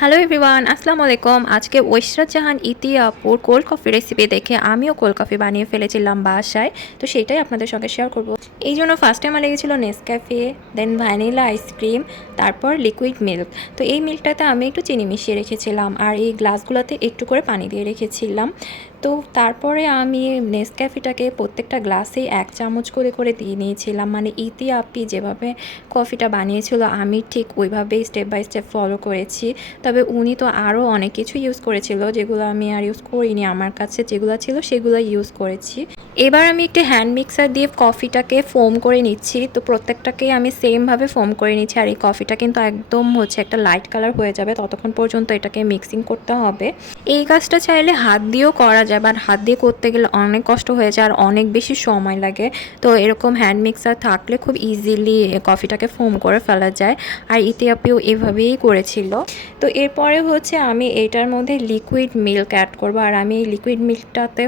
Hello everyone, আসসালামু আলাইকুম। আজকে ঐশরাত জাহান ইতি আপুর কোল্ড কফি রেসিপি দেখে আমিও কোল্ড কফি বানিয়ে ফেলেছিলাম বাসায়। তো সেটাই আপনাদের সঙ্গে শেয়ার করব। এই জন্য ফার্স্টে আমার লেগেছিল নেসক্যাফে, দেন ভ্যানিলা আইসক্রিম, তারপর লিকুইড মিল্ক। তো এই মিল্কটাতে আমি একটু চিনি মিশিয়ে রেখেছিলাম আর এই গ্লাসগুলোতে একটু করে পানি দিয়ে রেখেছিলাম। তো তারপরে আমি নেসক্যাফেটাকে প্রত্যেকটা গ্লাসেই 1 চামচ করে দিয়ে নিয়েছিলাম। মানে ইতি আপি যেভাবে কফিটা বানিয়েছিল আমি ঠিক ওইভাবেই স্টেপ বাই স্টেপ ফলো করেছি। তবে উনি তো আরও অনেক কিছু ইউজ করেছিল যেগুলো আমি আর ইউজ করিনি। আমার কাছে যেগুলো ছিল সেগুলো ইউজ করেছি। এবার আমি একটি হ্যান্ড মিক্সার দিয়ে কফিটাকে ফোম করে নিচ্ছি। তো প্রত্যেকটাকেই আমি সেমভাবে ফোম করে নিচ্ছি। আর এই কফিটা কিন্তু একদম একটা লাইট কালার হয়ে যাবে, ততক্ষণ পর্যন্ত এটাকে মিক্সিং করতে হবে। এই কাজটা চাইলে হাত দিয়েও করা যায়, বাট হাত দিয়ে করতে গেলে অনেক কষ্ট হয়ে যায় আর অনেক বেশি সময় লাগে। তো এরকম হ্যান্ড মিক্সার থাকলে খুব ইজিলি কফিটাকে ফোম করে ফেলা যায়। আর ইতি আপিও এভাবেই করেছিল। তো এরপরে আমি এইটার মধ্যে লিকুইড মিল্ক অ্যাড করব। আর আমি এই লিকুইড মিল্কটাতে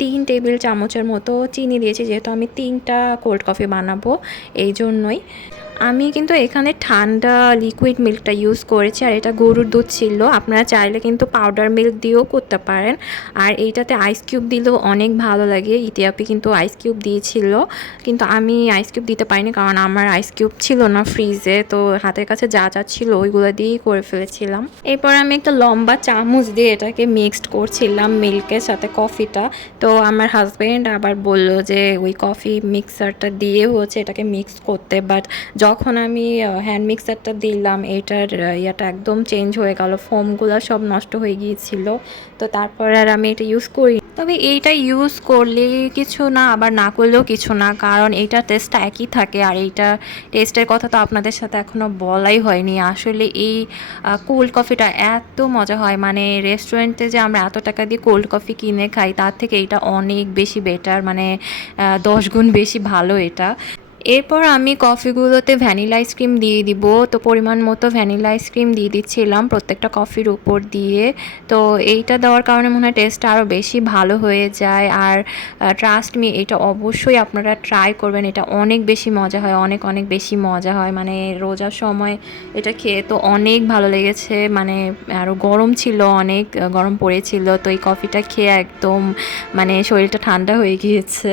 3 টেবিল চামচের মতো চিনি দিয়েছি, যেহেতু আমি 3টা কোল্ড কফি বানাবো এই জন্যই। আমি কিন্তু এখানে ঠান্ডা লিকুইড মিল্কটা ইউজ করেছি আর এটা গরুর দুধ ছিল। আপনারা চাইলে কিন্তু পাউডার মিল্ক দিয়েও করতে পারেন। আর এইটাতে আইস কিউব দিলেও অনেক ভালো লাগে। ইতিহাপি কিন্তু আইস কিউব দিয়েছিল, কিন্তু আমি আইস কিউব দিতে পারিনি কারণ আমার আইস কিউব ছিল না ফ্রিজে। তো হাতের কাছে যা যা ছিল ওইগুলো দিয়েই করে ফেলেছিলাম। এরপর আমি একটা লম্বা চামচ দিয়ে এটাকে মিক্সড করছিলাম মিল্কের সাথে কফিটা। তো আমার হাজব্যান্ড আবার বলল যে ওই কফি মিক্সারটা দিয়ে এটাকে মিক্স করতে, বাট যখন আমি হ্যান্ড মিক্সারটা দিলাম এটার ইয়াটা একদম চেঞ্জ হয়ে গেল, ফোমগুলো সব নষ্ট হয়ে গিয়েছিল। তো তারপর আর আমি এটা ইউজ করি। তবে এইটা ইউজ করলে কিছু না, আবার না করলেও কিছু না, কারণ এইটার টেস্টটা একই থাকে। আর এইটা টেস্টের কথা তো আপনাদের সাথে এখনও বলাই হয়নি। আসলে এই কোল্ড কফিটা এত মজা হয়, মানে রেস্টুরেন্টে যে আমরা এত টাকা দিয়ে কোল্ড কফি কিনে খাই তার থেকে এইটা অনেক বেশি বেটার, মানে 10 গুণ বেশি ভালো এটা। এরপর আমি কফিগুলোতে ভ্যানিলা আইসক্রিম দিয়ে দিব। তো পরিমাণ মতো ভ্যানিলা আইসক্রিম দিয়ে দিচ্ছিলাম প্রত্যেকটা কফির উপর দিয়ে। তো এইটা দেওয়ার কারণে মনে হয় টেস্টটা আরও বেশি ভালো হয়ে যায়। আর ট্রাস্ট মি, এটা অবশ্যই আপনারা ট্রাই করবেন। এটা অনেক বেশি মজা হয়, অনেক অনেক বেশি মজা হয়। মানে রোজার সময় এটা খেয়ে তো অনেক ভালো লেগেছে। মানে আরও গরম ছিল, অনেক গরম পড়েছিল। তো এই কফিটা খেয়ে একদম মানে শরীরটা ঠান্ডা হয়ে গিয়েছে।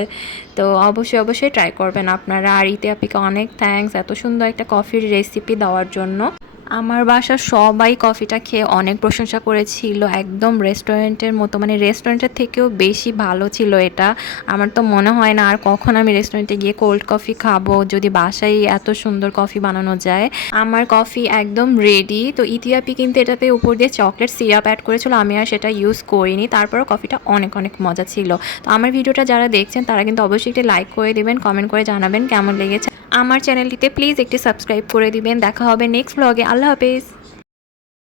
তো অবশ্যই ট্রাই করবেন আপনারা। আর ইতি আপিকে অনেক থ্যাঙ্কস এত সুন্দর একটা কফির রেসিপি দেওয়ার জন্য। আমার বাসার সবাই কফিটা খেয়ে অনেক প্রশংসা করেছিল, একদম রেস্টুরেন্টের মতো, মানে রেস্টুরেন্টের থেকেও বেশি ভালো ছিল এটা। আমার তো মনে হয় না আর কখন আমি রেস্টুরেন্টে গিয়ে কোল্ড কফি খাবো যদি বাসায় এত সুন্দর কফি বানানো যায়। আমার কফি একদম রেডি। তো ইতি আপি কিন্তু এটাতে উপর দিয়ে চকলেট সিরাপ অ্যাড করেছিল, আমি আর সেটা ইউজ করিনি। তারপরও কফিটা অনেক অনেক মজা ছিল। তো আমার ভিডিওটা যারা দেখছেন তারা কিন্তু অবশ্যই একটি লাইক করে দিবেন, কমেন্ট করে জানাবেন কেমন লেগেছে। আমার চ্যানেলটিতে প্লিজ একটি সাবস্ক্রাইব করে দিবেন। দেখা হবে নেক্সট ব্লগে। আল্লাহ হাফেজ।